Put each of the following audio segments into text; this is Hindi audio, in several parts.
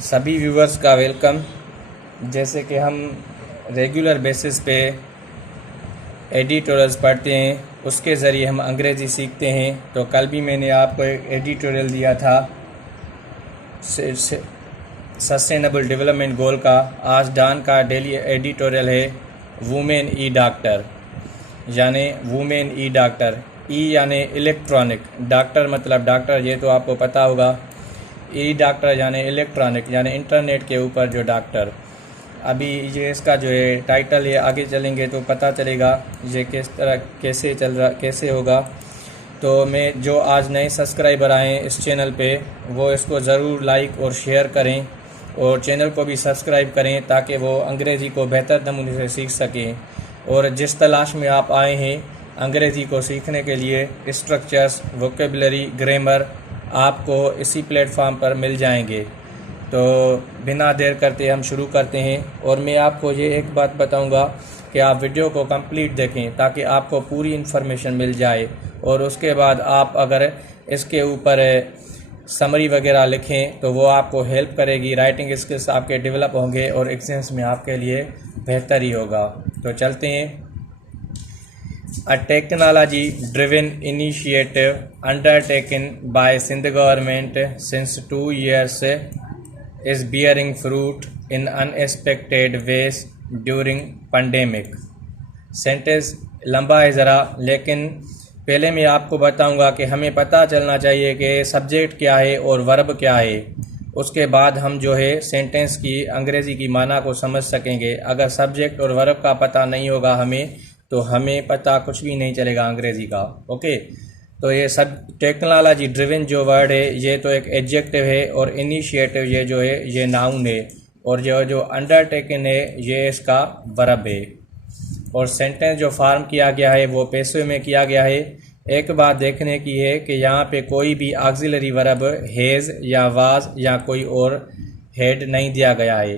सभी व्यूवर्स का वेलकम। जैसे कि हम रेगुलर बेसिस पे एडिटोरियल्स पढ़ते हैं, उसके ज़रिए हम अंग्रेज़ी सीखते हैं। तो कल भी मैंने आपको एक एडिटोरियल दिया था सस्टेनेबल डेवलपमेंट गोल का। आज डॉन का डेली एडिटोरियल है वुमेन ई डॉक्टर, यानी वुमेन ई डॉक्टर। ई यानी इलेक्ट्रॉनिक, डॉक्टर मतलब डॉक्टर, ये तो आपको पता होगा। ई डॉक्टर यानी इलेक्ट्रॉनिक, यानी इंटरनेट के ऊपर जो डॉक्टर। अभी ये इसका जो है टाइटल है, आगे चलेंगे तो पता चलेगा ये किस तरह कैसे होगा। तो मैं जो आज नए सब्सक्राइबर आए इस चैनल पे, वो इसको ज़रूर लाइक और शेयर करें और चैनल को भी सब्सक्राइब करें ताकि वो अंग्रेज़ी को बेहतर नमूने से सीख सकें। और जिस तलाश में आप आए हैं अंग्रेज़ी को सीखने के लिए, स्ट्रक्चर्स, वोकेबलरी, ग्रामर आपको इसी प्लेटफॉर्म पर मिल जाएंगे। तो बिना देर करते हम शुरू करते हैं। और मैं आपको ये एक बात बताऊंगा कि आप वीडियो को कंप्लीट देखें ताकि आपको पूरी इन्फॉर्मेशन मिल जाए, और उसके बाद आप अगर इसके ऊपर समरी वगैरह लिखें तो वो आपको हेल्प करेगी। राइटिंग स्किल्स आपके डेवलप होंगे और एग्जाम्स में आपके लिए बेहतर ही होगा। तो चलते हैं। A technology-driven initiative undertaken by Sindh government since 2 years is bearing fruit in unexpected ways during pandemic। Sentence लंबा है ज़रा, लेकिन पहले मैं आपको बताऊंगा कि हमें पता चलना चाहिए कि सब्जेक्ट क्या है और वर्ब क्या है। उसके बाद हम जो है सेंटेंस की अंग्रेज़ी की माना को समझ सकेंगे। अगर सब्जेक्ट और वर्ब का पता नहीं होगा हमें, तो हमें पता कुछ भी नहीं चलेगा अंग्रेज़ी का। ओके, तो ये सब टेक्नोलॉजी ड्रिवन जो वर्ड है ये तो एक एडजेक्टिव है, और इनिशिएटिव ये जो है ये नाउन है, और जो अंडरटेकन है ये इसका वर्ब है। और सेंटेंस जो फार्म किया गया है वो पैसिव में किया गया है। एक बात देखने की है कि यहाँ पे कोई भी ऑक्सिलरी वर्ब हैज़ या वाज या कोई और हेड नहीं दिया गया है।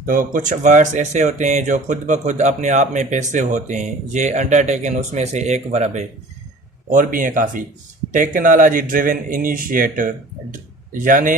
तो कुछ वर्ड्स ऐसे होते हैं जो खुद ब खुद अपने आप में पैसिव होते हैं, ये अंडरटेकन उसमें से एक वर्ब है। और भी हैं काफ़ी। टेक्नोलॉजी ड्रिवन इनिशिएटिव यानी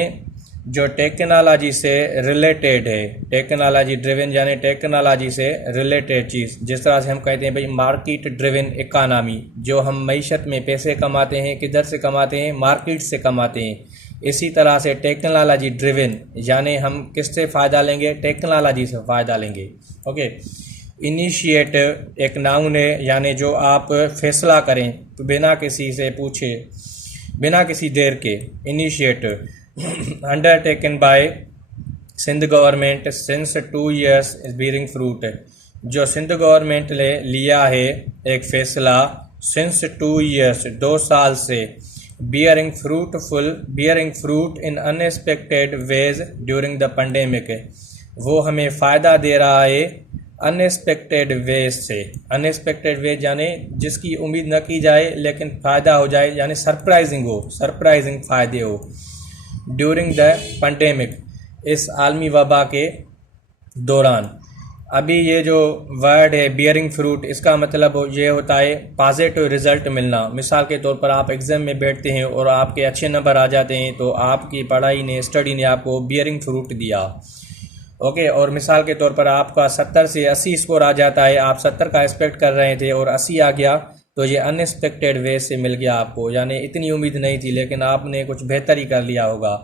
जो टेक्नोलॉजी से रिलेटेड है। टेक्नोलॉजी ड्रिवन यानी टेक्नोलॉजी से रिलेटेड चीज़। जिस तरह से हम कहते हैं भाई मार्केट ड्रिवन इकानमी, जो हम मईशत में पैसे कमाते हैं किधर से कमाते हैं, मार्केट से कमाते हैं। इसी तरह से टेक्नोलॉजी ड्रिवन यानी हम किससे फ़ायदा लेंगे, टेक्नोलॉजी से फ़ायदा लेंगे। ओके, इनिशिएटिव एक नाउन है, यानी जो आप फैसला करें तो बिना किसी से पूछे, बिना किसी देर के। Initiative undertaken by Sindh government since 2 years is bearing fruit, जो सिंध गवर्नमेंट ने लिया है एक फ़ैसला सिंस 2 years 2 साल से, bearing fruit in unexpected ways during the pandemic, वो हमें फ़ायदा दे रहा है अनएक्सपेक्टेड वेज से। अनएक्सपेक्टेड वेज यानी जिसकी उम्मीद न की जाए लेकिन फ़ायदा हो जाए, यानी सरप्राइजिंग फ़ायदे हो। ड्यूरिंग द पेंडेमिक, इस आलमी वबा के दौरान। अभी ये जो वर्ड है बियरिंग फ्रूट, इसका मतलब ये होता है पॉजिटिव रिजल्ट मिलना। मिसाल के तौर पर आप एग्ज़ाम में बैठते हैं और आपके अच्छे नंबर आ जाते हैं, तो आपकी पढ़ाई ने, स्टडी ने आपको बियरिंग फ्रूट दिया। ओके, और मिसाल के तौर पर आपका 70 से 80 स्कोर आ जाता है, आप 70 का एक्सपेक्ट कर रहे थे और 80 आ गया, तो ये अनएक्सपेक्टेड वे से मिल गया आपको, यानी इतनी उम्मीद नहीं थी लेकिन आपने कुछ बेहतर ही कर लिया होगा।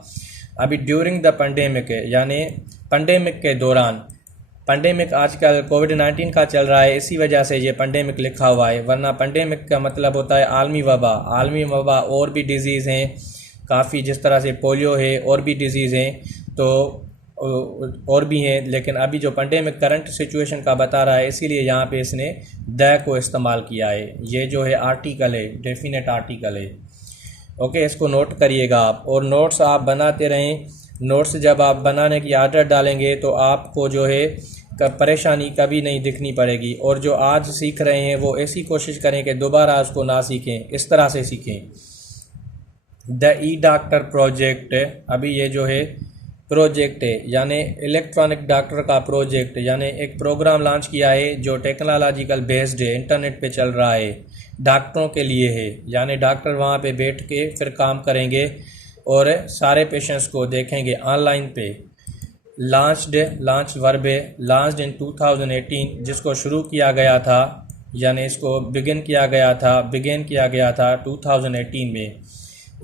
अभी ड्यूरिंग द पेंडेमिक यानी पेंडेमिक के दौरान। पेंडेमिक आजकल कोविड-19 का चल रहा है, इसी वजह से ये पेंडेमिक लिखा हुआ है, वरना पेंडेमिक का मतलब होता है आलमी वबा। आलमी वबा और भी डिजीज़ हैं काफ़ी, जिस तरह से पोलियो है, और भी डिजीज़ हैं, तो और भी हैं। लेकिन अभी जो पेंडेमिक करंट सिचुएशन का बता रहा है, इसीलिए यहाँ पे इसने द को इस्तेमाल किया है। ये जो है आर्टिकल है, डेफिनेट आर्टिकल है। ओके, इसको नोट करिएगा आप, और नोट्स आप बनाते रहें। नोट्स जब आप बनाने की आदत डालेंगे तो आपको जो है परेशानी कभी नहीं दिखनी पड़ेगी। और जो आज सीख रहे हैं वो ऐसी कोशिश करें कि दोबारा उसको ना सीखें, इस तरह से सीखें। द ई डॉक्टर प्रोजेक्ट, अभी ये जो है प्रोजेक्ट है, यानी इलेक्ट्रॉनिक डॉक्टर का प्रोजेक्ट, यानी एक प्रोग्राम लॉन्च किया है जो टेक्नोलॉजिकल बेस्ड है, इंटरनेट पे चल रहा है, डॉक्टरों के लिए है। यानी डॉक्टर वहाँ पे बैठ के फिर काम करेंगे और सारे पेशेंट्स को देखेंगे ऑनलाइन पे। लॉन्च वर्ब है, लॉन्च्ड इन 2018, जिसको शुरू किया गया था, यानी इसको बिगिन किया गया था 2018 में।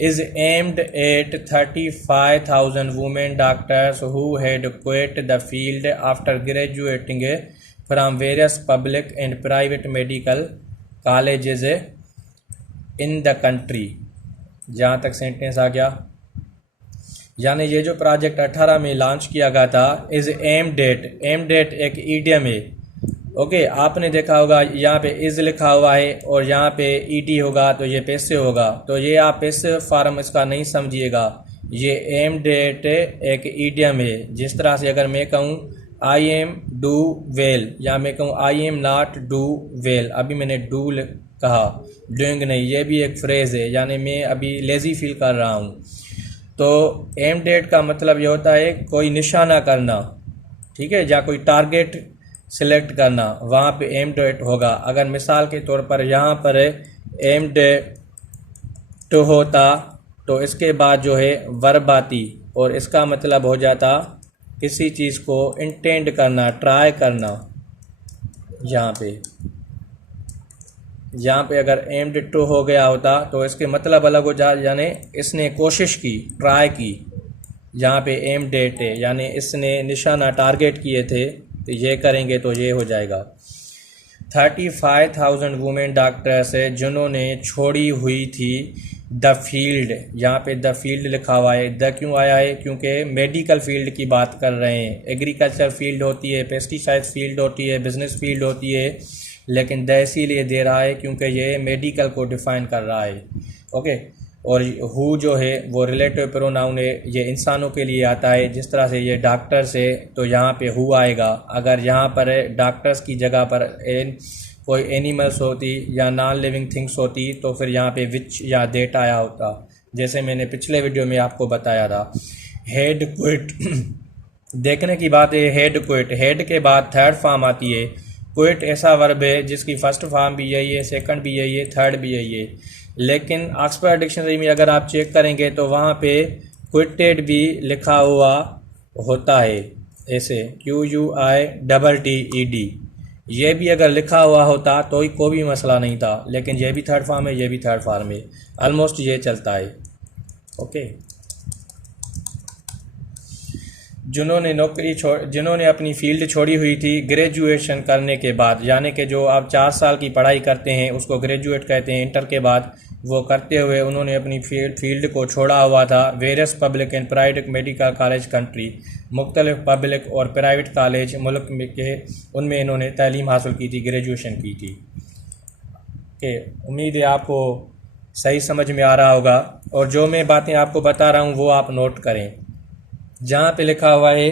Is aimed at 35,000 women doctors who had quit the field after graduating from various public and private medical colleges in the country. जहाँ तक सेंटेंस आ गया, यानी ये जो प्रोजेक्ट 18 में लॉन्च किया गया था, इज़ एम्ड एट एक ईडियम है। ओके, आपने देखा होगा यहाँ पे इज़ लिखा हुआ है और यहाँ पे ईडी होगा तो ये पैसे होगा, तो ये आप पैसे फार्म इसका नहीं समझिएगा। ये एम्ड एट एक ईडियम है। जिस तरह से अगर मैं कहूँ आई एम डू वेल, या मैं कहूँ I am not do well, अभी मैंने डू कहा, डूइंग नहीं, ये भी एक फ्रेज़ है, यानी मैं अभी लेज़ी फील कर रहा हूँ। तो एम्ड एट का मतलब ये होता है कोई निशाना करना, ठीक है, या कोई टारगेट सिलेक्ट करना, वहाँ पे एम्ड एट होगा। अगर मिसाल के तौर पर यहाँ पर एम्ड टू होता तो इसके बाद जो है वर्ब आती और इसका मतलब हो जाता किसी चीज़ को इंटेंड करना, ट्राई करना। यहाँ पे अगर एम्ड टू हो गया होता तो इसके मतलब अलग हो जाए, यानी इसने कोशिश की, ट्राई की। यहाँ पे एम्ड एट है, यानी इसने निशाना टारगेट किए थे, तो ये करेंगे तो ये हो जाएगा। 35,000 वुमेन डॉक्टर्स है जिन्होंने छोड़ी हुई थी द फील्ड। यहाँ पे द फील्ड लिखा हुआ है, द क्यों आया है? क्योंकि मेडिकल फील्ड की बात कर रहे हैं। एग्रीकल्चर फील्ड होती है, पेस्टिसाइड फील्ड होती है, बिजनेस फील्ड होती है, लेकिन द इसीलिए दे रहा है क्योंकि ये मेडिकल को डिफाइन कर रहा है। ओके, और हु जो है वो रिलेटिव प्रोनाउन है, ये इंसानों के लिए आता है। जिस तरह से ये डॉक्टर्स है तो यहाँ पे हु आएगा। अगर यहाँ पर डॉक्टर्स की जगह पर कोई एनिमल्स होती या नॉन लिविंग थिंग्स होती तो फिर यहाँ पे विच या डेट आया होता, जैसे मैंने पिछले वीडियो में आपको बताया था। हेड क्विट देखने की बात है, हेड क्विट, हेड के बाद थर्ड फॉर्म आती है। क्विट ऐसा वर्ब है जिसकी फर्स्ट फॉर्म भी यही है, सेकंड भी यही है, थर्ड भी यही है। लेकिन ऑक्सफोर्ड डिक्शनरी में अगर आप चेक करेंगे तो वहाँ पे क्विटेड भी लिखा हुआ होता है, ऐसे QUITTED। ये भी अगर लिखा हुआ होता तो कोई भी मसला नहीं था, लेकिन ये भी थर्ड फॉर्म है, ये भी थर्ड फॉर्म है, ऑलमोस्ट ये चलता है। ओके, जिन्होंने अपनी फील्ड छोड़ी हुई थी ग्रेजुएशन करने के बाद, यानी कि जो आप 4 साल की पढ़ाई करते हैं उसको ग्रेजुएट कहते हैं, इंटर के बाद वो करते हुए उन्होंने अपनी फील्ड को छोड़ा हुआ था। Various public and private medical college country, मुख्तलिफ पब्लिक और प्राइवेट कॉलेज मुल्क में के उनमें इन्होंने तालीम हासिल की थी, ग्रेजुएशन की थी। ओके, उम्मीद है आपको सही समझ में आ रहा होगा, और जो मैं बातें आपको बता रहा हूँ वो आप नोट करें। जहाँ पे लिखा हुआ है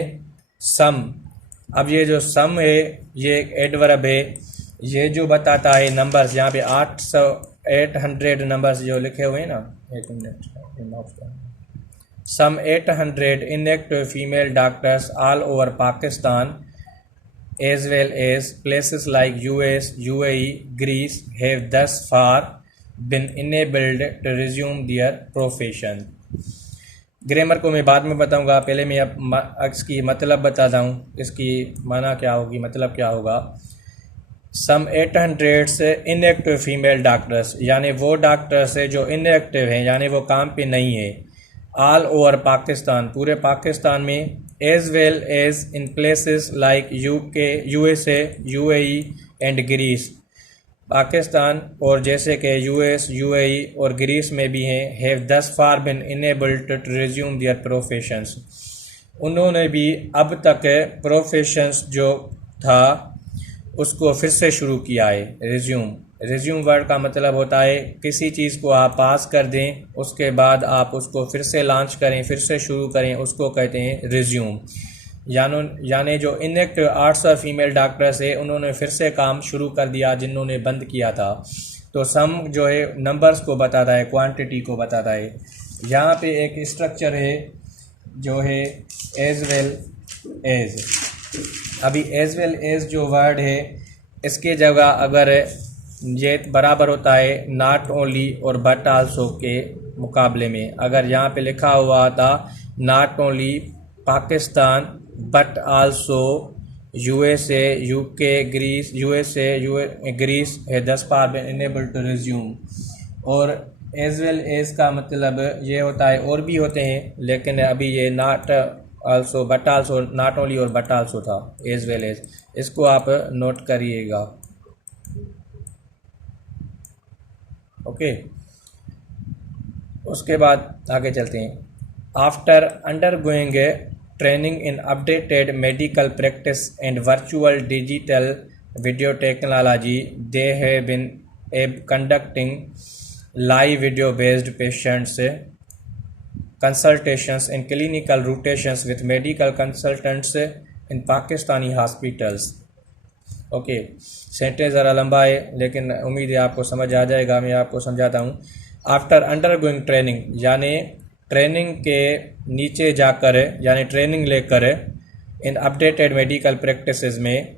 सम, अब ये जो सम है ये एक एडवर्ब है, ये जो बताता है नंबर्स। यहाँ पे 800 नंबर्स जो लिखे हुए हैं ना, एक minute, some 800 inactive female doctors all over Pakistan as well as places like US, UAE, Greece have thus far been enabled to resume their profession। Grammar को मैं बाद में बताऊंगा, पहले मैं अब इसकी मतलब बताता हूँ, इसकी माना क्या होगी, मतलब क्या होगा। सम 800 से इनएक्टिव फीमेल डॉक्टर्स, यानी वो डॉक्टर्स है जो इनएक्टिव हैं, यानी वो काम पे नहीं है। ऑल ओवर पाकिस्तान, पूरे पाकिस्तान में। As well as in places like UK, USA, UAE and Greece, Pakistan और जैसे कि US, UAE और ग्रीस में भी हैं। Have thus far been enabled to resume their professions, उन्होंने भी अब तक प्रोफेशंस जो था उसको फिर से शुरू किया है। रिज्यूम वर्ड का मतलब होता है किसी चीज़ को आप पास कर दें, उसके बाद आप उसको फिर से लॉन्च करें, फिर से शुरू करें, उसको कहते हैं रिज्यूम। यानी जो इनएक्टिव 800 फीमेल डॉक्टर्स है उन्होंने फिर से काम शुरू कर दिया जिन्होंने बंद किया था। तो सम जो है नंबर्स को बताता है, क्वांटिटी को बताता है। यहाँ पे एक स्ट्रक्चर है जो है एज वेल एज। अभी एज वेल एज जो वर्ड है इसके जगह अगर ये बराबर होता है नॉट ओनली और बट आल्सो के मुकाबले में, अगर यहाँ पे लिखा हुआ था not only Pakistan but also USA, UK, Greece, Greece had thus far been unable to resume. और एज वेल एज का मतलब ये होता है और भी होते हैं, लेकिन अभी ये not also but also, not only और बट आल्सो था, एज वेल एज, इसको आप नोट करिएगा। ओके, उसके बाद आगे चलते हैं। After undergoing training in updated medical practice and virtual digital video technology, they have been conducting live video based patients consultations and clinical rotations with medical consultants in Pakistani hospitals। Okay, sentence ज़रा लंबा है लेकिन उम्मीद है आपको समझ आ जाएगा। मैं आपको समझाता हूँ। आफ्टर अंडरगोइंग ट्रेनिंग यानी ट्रेनिंग के नीचे जाकर यानी ट्रेनिंग लेकर इन अपडेटेड मेडिकल प्रैक्टिसेस में,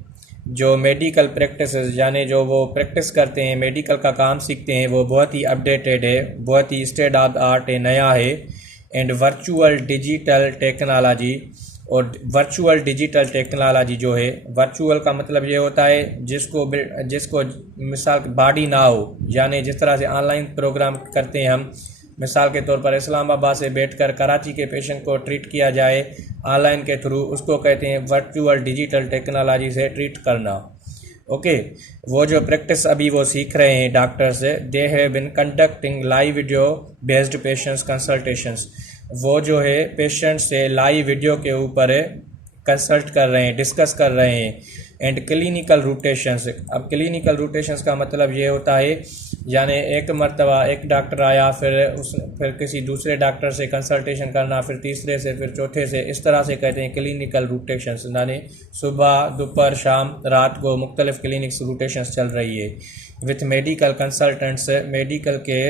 जो मेडिकल प्रैक्टिस यानी जो वो प्रैक्टिस करते हैं, मेडिकल का काम सीखते हैं, वो बहुत ही अपडेटेड है, बहुत ही स्टेट ऑफ आर्ट है, नया है। एंड वर्चुअल डिजिटल टेक्नोलॉजी, और वर्चुअल डिजिटल टेक्नोलॉजी जो है, वर्चुअल का मतलब ये होता है जिसको मिसाल बॉडी ना हो, यानी जिस तरह से ऑनलाइन प्रोग्राम करते हैं हम, मिसाल के तौर पर इस्लामाबाद से बैठकर कराची के पेशेंट को ट्रीट किया जाए ऑनलाइन के थ्रू, उसको कहते हैं वर्चुअल डिजिटल टेक्नोलॉजी से ट्रीट करना। ओके, वो जो प्रैक्टिस अभी वो सीख रहे हैं doctors, they have been conducting live video based patients consultations, वो जो है पेशेंट से लाइव वीडियो के ऊपर कंसल्ट कर रहे हैं, डिस्कस कर रहे हैं। एंड क्लिनिकल रोटेशंस, अब क्लिनिकल रोटेशंस का मतलब ये होता है यानी एक मरतबा एक डॉक्टर आया, फिर किसी दूसरे डॉक्टर से कंसल्टेशन करना, फिर तीसरे से, फिर चौथे से, इस तरह से कहते हैं क्लिनिकल रोटेशंस। यानी सुबह दोपहर शाम रात को मुख्तलिफ क्लिनिक्स रोटेशंस चल रही है विथ मेडिकल कंसल्टेंट्स, मेडिकल के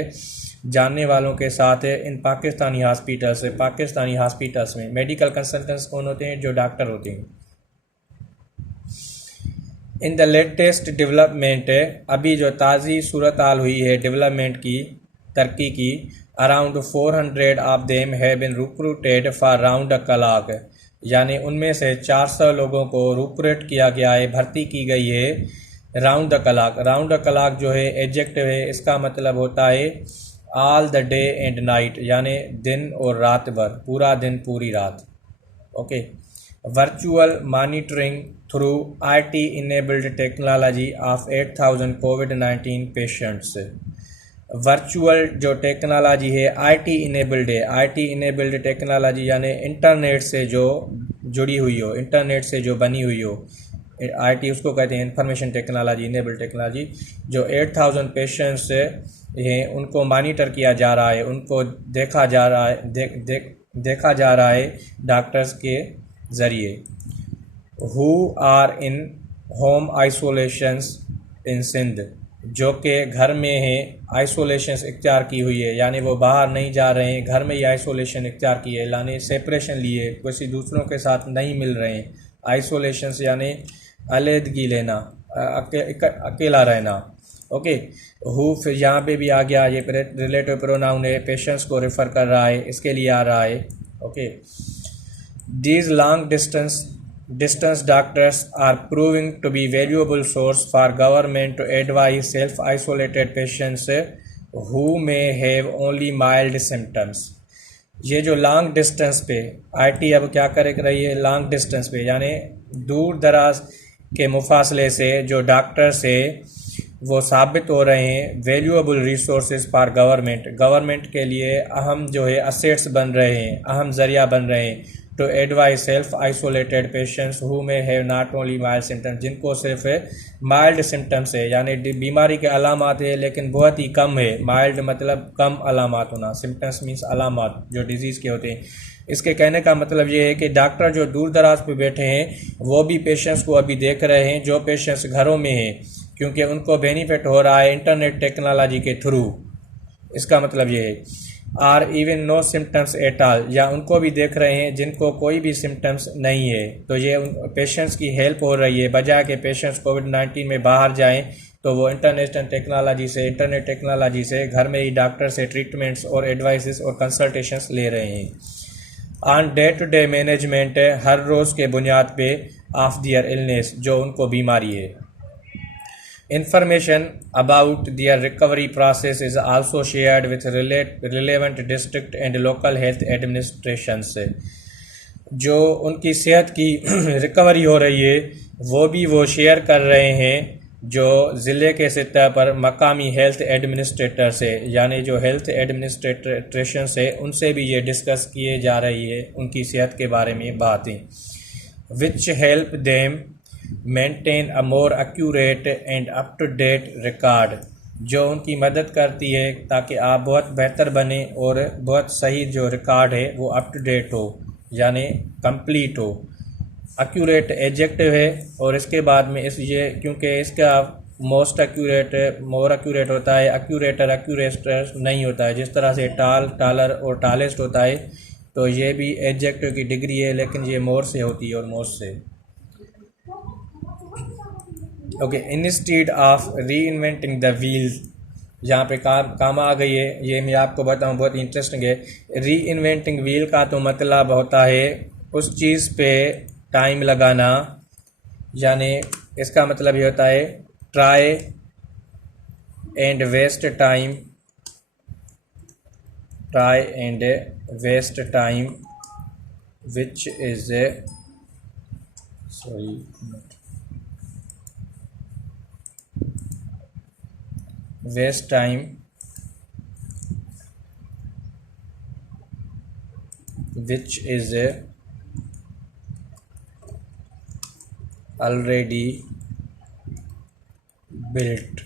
जानने वालों के साथ इन पाकिस्तानी हॉस्पिटल्स में। मेडिकल कंसल्टेंट्स कौन होते हैं? जो डॉक्टर होते हैं। इन द लेटेस्ट डेवलपमेंट, अभी जो ताज़ी सूरत हाल हुई है डेवलपमेंट की, तरक्की की, around 400 of them have been recruited for round a clock, यानी उनमें से 400 लोगों को रिक्रूट किया गया है, भर्ती की गई है round the clock. Round the clock जो है एडजेक्टिव है, इसका मतलब होता है all the day and night, यानी दिन और रात भर, पूरा दिन पूरी रात। Okay, virtual monitoring through IT enabled technology of 8000 covid patients. Virtual जो टेक्नोलॉजी है IT इनेबल्ड है। IT इनेबल्ड टेक्नोलॉजी यानी इंटरनेट से जो जुड़ी हुई हो, इंटरनेट से जो बनी हुई हो, IT उसको कहते हैं इंफॉर्मेशन टेक्नोलॉजी, इनेबल्ड टेक्नोलॉजी। जो 8000 पेशेंट्स हैं उनको मॉनिटर किया जा रहा है, उनको देखा जा रहा है, देखा जा रहा है डॉक्टर्स के ज़रिए। Who are in home isolations इन सिंध, जो कि घर में हैं, आइसोलेशन इख्तियार की हुई है, यानी वो बाहर नहीं जा रहे हैं, घर में ही आइसोलेशन इख्तियार की है, यानी सेपरेशन लिए, किसी दूसरों के साथ नहीं मिल रहे हैं। आइसोलेशन यानी अलहदगी लेना, अकेला रहना। ओके, हु फिर यहाँ पे भी आ गया, ये रिलेटिव प्रोनाउन है, पेशेंट्स को रेफ़र कर रहा है, इसके लिए आ रहा है। Okay, these long distance doctors are proving to be valuable source for government to advise self-isolated patients who may have only mild symptoms। ये जो लॉन्ग डिस्टेंस पे IT अब क्या कर रही है, लॉन्ग डिस्टेंस पे यानी दूर दराज के मुफासले से जो डॉक्टर से वो साबित हो रहे हैं वैल्यूएबल रिसोर्सेज फॉर गवर्नमेंट के लिए अहम जो है असेट्स बन रहे हैं, अहम ज़रिया बन रहे हैं। To advise self isolated patients who may have not only mild symptoms, जिनको सिर्फ माइल्ड सिम्टम्स है, यानी बीमारी के अलामात है लेकिन बहुत ही कम है। माइल्ड मतलब कम अलामात होना, सिम्टम्स मीन्स अलामात जो डिजीज़ के होते हैं। इसके कहने का मतलब ये है कि डॉक्टर जो दूर दराज पे बैठे हैं वो भी पेशेंट्स को अभी देख रहे हैं, जो पेशेंट्स घरों में हैं, क्योंकि उनको बेनिफिट हो रहा है इंटरनेट टेक्नोलॉजी के थ्रू। इसका मतलब ये है। Are even no symptoms at all, या उनको भी देख रहे हैं जिनको कोई भी सिम्टम्स नहीं है, तो ये उन पेशेंट्स की हेल्प हो रही है। बजाय के पेशेंट्स कोविड-19 में बाहर जाएं तो वो इंटरनेट टेक्नोलॉजी से घर में ही डॉक्टर से ट्रीटमेंट्स और एडवाइसेस और कंसल्टेशंस ले रहे हैं। On day to day management, हर रोज़ के बुनियाद पे, ऑफ दियर इलनेस, जो उनको बीमारी है। Information about their recovery process is also shared with relevant district and local health administrations। जो उनकी सेहत की रिकवरी हो रही है वो भी वो शेयर कर रहे हैं जो ज़िले के सतह पर मकामी हेल्थ एडमिनिस्ट्रेटर से, यानी जो हेल्थ एडमिनिस्ट्रेशन से, उनसे भी ये डिस्कस किए जा रही है उनकी सेहत के बारे में बातें। Which help them maintain a more accurate and up to date record, जो उनकी मदद करती है ताकि आप बहुत बेहतर बने और बहुत सही जो रिकॉर्ड है वो अप टू डेट हो, यानी कंप्लीट हो। एक्यूरेट एडजेक्टिव है और इसके बाद में इस ये क्योंकि इसका मोस्ट एक्यूरेट मोर एक्यूरेट होता है, एक्यूरेटर एक्यूरेस्टर नहीं होता है। जिस तरह से टाल टालर और टालेस्ट होता है तो ये भी एडजेक्टिव की डिग्री है लेकिन ये मोर से होती है और मोस्ट से। ओके, इंस्टीड ऑफ री इन्वेंटिंग द व्हील, यहाँ पे काम आ गई है, ये मैं आपको बताऊँ, बहुत इंटरेस्टिंग है। री इन्वेंटिंग व्हील का तो मतलब होता है उस चीज़ पे टाइम लगाना, यानी इसका मतलब ये होता है try and waste time, try and waste time which is waste time which is already built,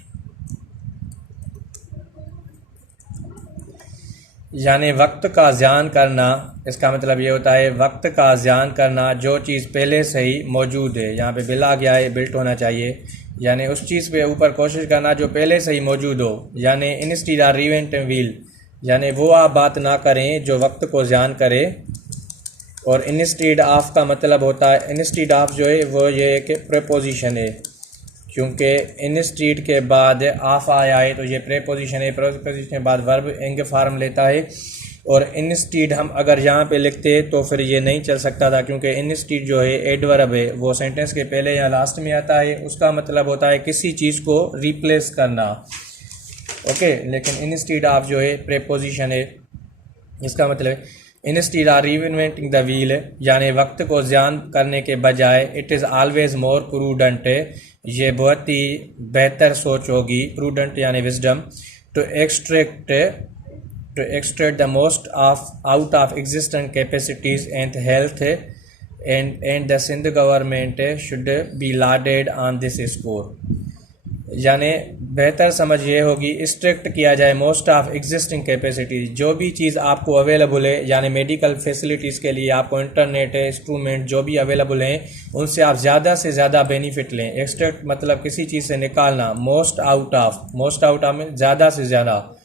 यानी वक्त का ज़ियान करना। इसका मतलब ये होता है वक्त का ज़ियान करना जो चीज़ पहले से ही मौजूद है। यहाँ पे बिल आ गया है, बिल्ट होना चाहिए, यानी उस चीज़ पे ऊपर कोशिश करना जो पहले से ही मौजूद हो। यानी इंस्टीड ऑफ रीइन्वेंटिंग व्हील, यानी वो आप बात ना करें जो वक्त को ज़ियान करे। और इंस्टीड ऑफ का मतलब होता है, इंस्टीड ऑफ जो है वो ये एक प्रीपोजिशन है, क्योंकि इंस्टीड के बाद ऑफ आया है तो ये प्रीपोजिशन है। प्रीपोजिशन के बाद वर्ब इंग फॉर्म लेता है और इंस्टीड हम अगर यहाँ पे लिखते तो फिर ये नहीं चल सकता था, क्योंकि इंस्टीड जो है एडवर्ब है, वो सेंटेंस के पहले या लास्ट में आता है। उसका मतलब होता है किसी चीज़ को रिप्लेस करना। ओके, लेकिन इंस्टीड ऑफ जो है प्रीपोजिशन है। इसका मतलब instead of reinventing the wheel, यानी वक्त को ज़ियान करने के बजाय it is always more prudent, ये बहुत ही बेहतर सोच होगी, प्रूडेंट यानी wisdom, to extract the most out of existing capacities and health, and the Sindh government should be lauded on this score। यानी बेहतर समझ ये होगी स्ट्रिक्ट किया जाए मोस्ट ऑफ एग्जिस्टिंग कैपेसिटीज, जो भी चीज़ आपको अवेलेबल है, यानी मेडिकल फैसिलिटीज़ के लिए आपको इंटरनेट इंस्ट्रूमेंट जो भी अवेलेबल हैं उनसे आप ज़्यादा से ज़्यादा बेनिफिट लें। एक्सट्रैक्ट मतलब किसी चीज़ से निकालना, मोस्ट आउट ऑफ में ज़्यादा से ज़्यादा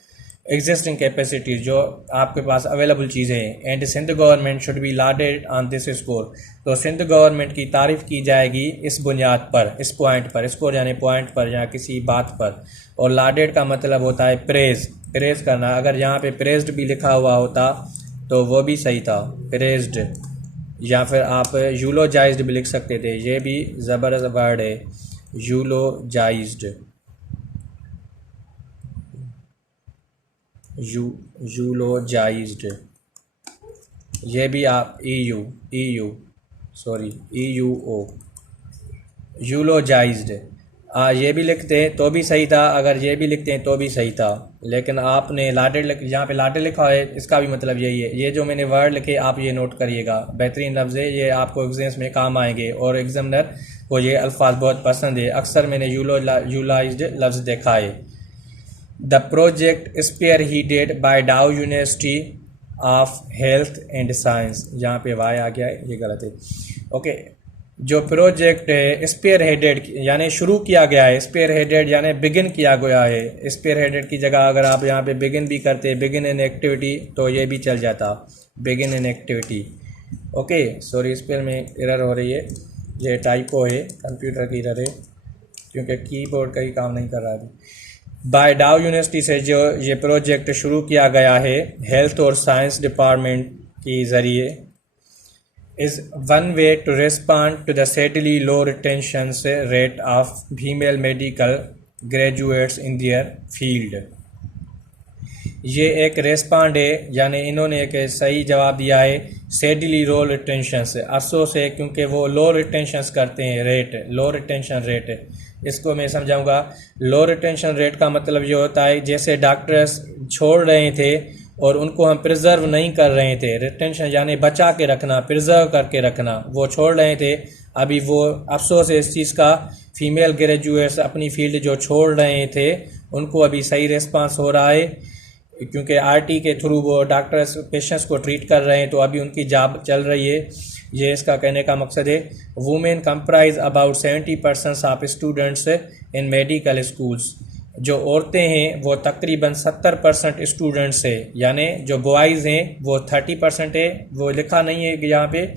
एग्जिस्टिंग कैपेसिटीज जो आपके पास अवेलेबल चीज़ें हैं। And Sindh government should be lauded on this score, तो सिंध गवर्नमेंट की तारीफ़ की जाएगी इस बुनियाद पर, इस पॉइंट पर, स्कोर यानी पॉइंट पर या किसी बात पर। और लाडेड का मतलब होता है प्रेज करना। अगर यहाँ पे प्रेज्ड भी लिखा हुआ होता तो वो भी सही था, प्रेज्ड, या फिर आप यूलोजाइज्ड भी लिख सकते थे, ये भी ज़बरदस्त वर्ड है, यूलोजाइज्ड, यूलोजाइज्ड, ये भी आप EUO यूलोजाइज्ड ये भी लिखते हैं तो भी सही था, अगर ये भी लिखते हैं तो भी सही था, लेकिन आपने लाडेड यहाँ पे लाडेड लिखा है, इसका भी मतलब यही है। ये जो मैंने वर्ड लिखे आप ये नोट करिएगा, बेहतरीन लफ्ज़ है, ये आपको एग्जाम्स में काम आएंगे और एग्जामिनर को ये अल्फाज बहुत पसंद है। अक्सर मैंने यूलोजाइज्ड लफ्ज़ देखा है। The project spearheaded by Dow University of Health and Science, यहाँ पे वाई आ गया है, ये गलत है। ओके, जो प्रोजेक्ट है स्पेयर हेडेड यानी शुरू किया गया है, स्पेयर हेडेड यानी बिगिन किया गया है। स्पेयर हेडेड की जगह अगर आप यहाँ पे बिगिन भी करते, बिगिन इन एक्टिविटी, तो ये भी चल जाता, begin in activity. Okay, sorry spare में एरर हो रही है, ये टाइपो है, कंप्यूटर की एरर है, क्योंकि कीबोर्ड का ही काम नहीं कर रहा है। बाय डाउ यूनिवर्सिटी से जो ये प्रोजेक्ट शुरू किया गया है हेल्थ और साइंस डिपार्टमेंट के ज़रिए, is one way to respond to the steadily low retention rate of female medical graduates in their field. ये एक रेस्पॉन्ड है, यानी इन्होंने एक सही जवाब दिया है सेडली लो रिटेंशन से। अफसोस है क्योंकि वो लो रिटेंशन करते हैं, लो रिटेंशन रेट है। इसको मैं समझाऊंगा। लो रिटेंशन रेट का मतलब ये होता है जैसे डॉक्टर्स छोड़ रहे थे और उनको हम प्रिजर्व नहीं कर रहे थे। रिटेंशन यानी बचा के रखना, प्रिजर्व करके रखना। वो छोड़ रहे थे, अभी वो अफसोस है इस चीज़ का, फीमेल ग्रेजुएट्स अपनी फील्ड जो छोड़ रहे थे उनको अभी सही रिस्पांस हो रहा है, क्योंकि आरटी के थ्रू वो डॉक्टर्स पेशेंट्स को ट्रीट कर रहे हैं, तो अभी उनकी जॉब चल रही है। ये इसका कहने का मकसद है। Women comprise about 70% of students in medical schools. जो औरतें हैं वो तकरीबन 70% स्टूडेंट्स है, यानी जो बॉयज़ हैं वो 30% है। वो लिखा नहीं है यहाँ पे,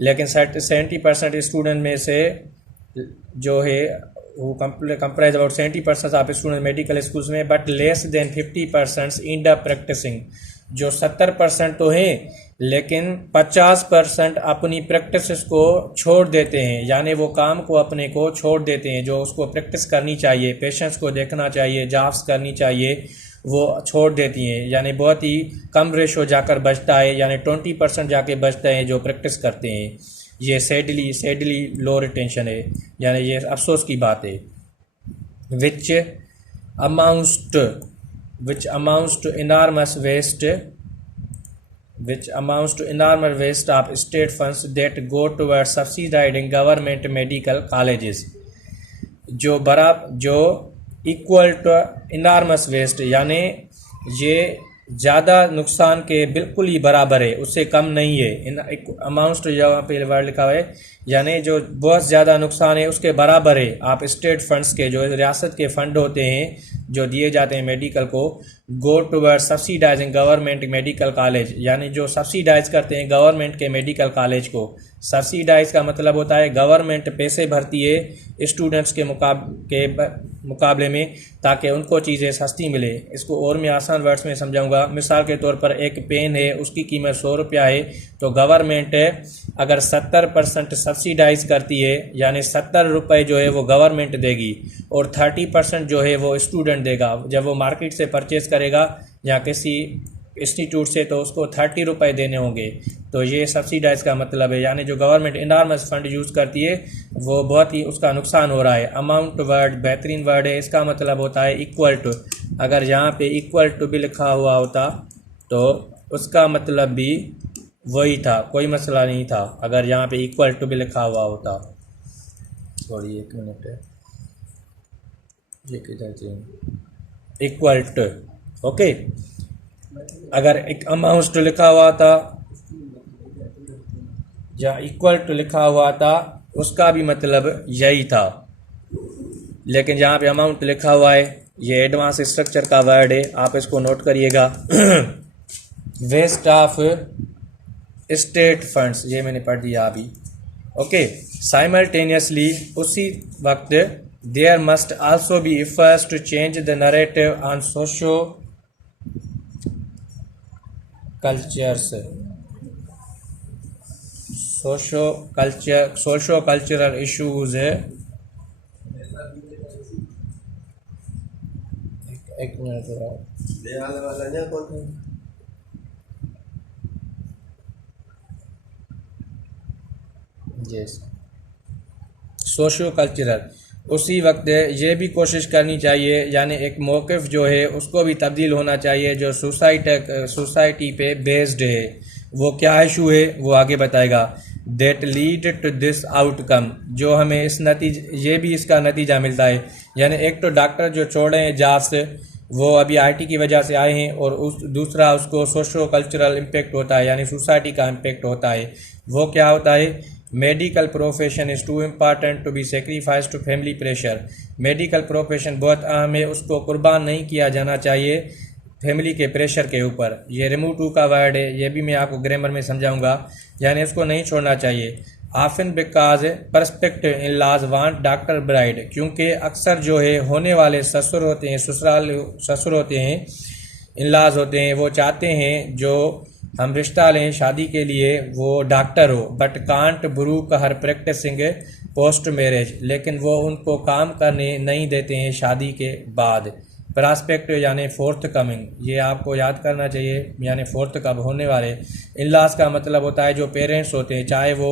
लेकिन 70% स्टूडेंट में से जो है वो comprise about 70% of student medical schools में, but less than 50% end up practicing. जो 70% तो हैं, लेकिन 50% अपनी प्रैक्टिस को छोड़ देते हैं, यानी वो काम को अपने को छोड़ देते हैं जो उसको प्रैक्टिस करनी चाहिए, पेशेंट्स को देखना चाहिए, जॉब्स करनी चाहिए, वो छोड़ देती हैं। यानी बहुत ही कम रेशो जाकर बचता है, यानी 20% जाके बचते हैं जो प्रैक्टिस करते हैं। ये सैडली लो रिटेंशन है, यानी ये अफसोस की बात है। Which amounts to enormous waste of state funds that go towards subsidising government medical colleges. जो इक्वल टू इनॉर्मस वेस्ट, यानी ये ज़्यादा नुकसान के बिल्कुल ही बराबर है, उससे कम नहीं है। इन अमाउंट्स तो यहाँ पे वर्ड लिखा हुआ है, यानी जो बहुत ज़्यादा नुकसान है उसके बराबर है। आप स्टेट फंड्स के, जो रियासत के फंड होते हैं जो दिए जाते हैं मेडिकल को, go toward subsidising government medical college, यानी जो सब्सिडाइज करते हैं गवर्नमेंट के मेडिकल कॉलेज को। सब्सिडाइज का मतलब होता है गवर्नमेंट पैसे भरती है स्टूडेंट्स के मुकाबले में, ताकि उनको चीज़ें सस्ती मिले। इसको और मैं आसान वर्ड्स में समझाऊंगा। मिसाल के तौर पर एक पेन है, उसकी कीमत 100 रुपया है, तो गवर्नमेंट अगर 70% सब्सिडाइज करती है, यानी 70 रुपये जो है वो गवर्नमेंट देगी और 30% जो है वो स्टूडेंट देगा। जब वो मार्केट से परचेज करेगा या किसी इंस्टीट्यूट से, तो उसको 30 रुपये देने होंगे। तो ये सब्सिडाइज का मतलब है, यानी जो गवर्नमेंट इनॉर्मस फंड यूज़ करती है वो बहुत ही उसका नुकसान हो रहा है। अमाउंट वर्ड बेहतरीन वर्ड है, इसका मतलब होता है इक्वल टू। अगर यहाँ पे इक्वल टू भी लिखा हुआ होता तो उसका मतलब भी वही था, कोई मसला नहीं था अगर यहाँ पे इक्वल टू भी लिखा हुआ होता। सॉरी, एक मिनट है, ये किधर चाहिए, इक्वल टू, ओके। अगर एक अमाउंट टू लिखा हुआ था या इक्वल टू लिखा हुआ था, उसका भी मतलब यही था, लेकिन यहाँ पे अमाउंट लिखा हुआ है। ये एडवांस स्ट्रक्चर का वर्ड है, आप इसको नोट करिएगा। वेस्ट ऑफ स्टेट फंड्स, ये मैंने पढ़ दिया अभी, ओके। साइमल्टेनियसली, उसी वक्त, there must also be efforts to change the narrative on socio cultural issues है। एक मिनट, सोशो कल्चरल। उसी वक्त ये भी कोशिश करनी चाहिए, यानी एक मौक़िफ़ जो है उसको भी तब्दील होना चाहिए जो सोसाइटी पे बेस्ड है। वो क्या इशू है वो आगे बताएगा। That lead to this outcome, जो हमें इस ये भी इसका नतीजा मिलता है। यानी एक तो डॉक्टर जो छोड़े हैं जॉब से, वो अभी आईटी की वजह से आए हैं, और दूसरा उसको सोशो कल्चरल इम्पेक्ट होता है, यानी सोसाइटी का इम्पेक्ट होता है। वो क्या होता है, medical profession is too important to be sacrificed to family pressure. Medical profession बहुत अहम है, उसको कुर्बान नहीं किया जाना चाहिए फैमिली के प्रेशर के ऊपर। ये रिमूव टू का वर्ड है, ये भी मैं आपको ग्रामर में समझाऊंगा, यानी उसको नहीं छोड़ना चाहिए। Often because perspective in laws want doctor bride, क्योंकि अक्सर जो है होने वाले ससुर होते हैं, ससुर होते हैं, इन लॉज होते हैं, वो चाहते हैं जो हम रिश्ता लें शादी के लिए वो डॉक्टर हो, but can't brook her practising post marriage, लेकिन वो उनको काम करने नहीं देते हैं शादी के बाद। प्रॉस्पेक्ट यानी फोर्थ कमिंग, ये आपको याद करना चाहिए, यानी फोर्थ कब होने वाले। इन लॉज का मतलब होता है जो पेरेंट्स होते हैं, चाहे वो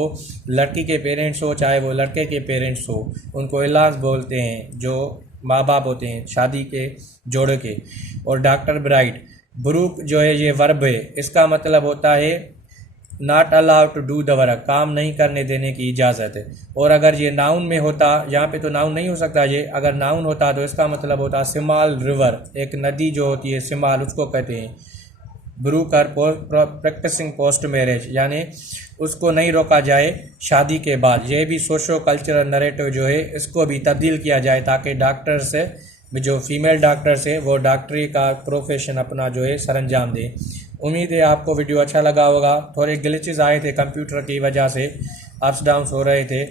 लड़की के पेरेंट्स हो चाहे वो लड़के के पेरेंट्स हो, उनको इन लॉज बोलते हैं, जो माँ बाप होते हैं शादी के जोड़े के। और डॉक्टर ब्राइड, ब्रूक जो है ये वर्ब है, इसका मतलब होता है not allowed to do the work, काम नहीं करने देने की इजाज़त है। और अगर ये नाउन में होता, यहाँ पे तो नाउन नहीं हो सकता ये, अगर नाउन होता तो इसका मतलब होता सिमाल रिवर, एक नदी जो होती है सिमाल, उसको कहते हैं। Brooke her practising post marriage, यानी उसको नहीं रोका जाए शादी के बाद। ये भी सोशो कल्चरल नरेटिव जो है इसको भी तब्दील किया जाए, ताकि डॉक्टर से जो फीमेल डॉक्टर्स है वो डॉक्टरी का प्रोफेशन अपना जो है सरंजाम दें। उम्मीद है आपको वीडियो अच्छा लगा होगा। थोड़े ग्लिचेस आए थे कंप्यूटर की वजह से, अप्स डाउन्स हो रहे थे,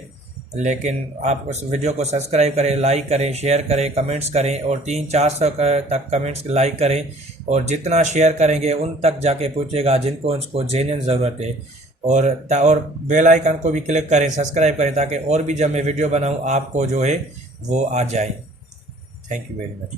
लेकिन आप उस वीडियो को सब्सक्राइब करें, लाइक करें, शेयर करें, कमेंट्स करें, और 300-400 तक कमेंट्स लाइक करें, और जितना शेयर करेंगे उन तक जाके पूछेगा जिनको उसको जेन्युइन ज़रूरत है। और बेल आइकन को भी क्लिक करें, सब्सक्राइब करें, ताकि और भी जब मैं वीडियो बनाऊँ आपको जो है वो आ जाए। Thank you very much.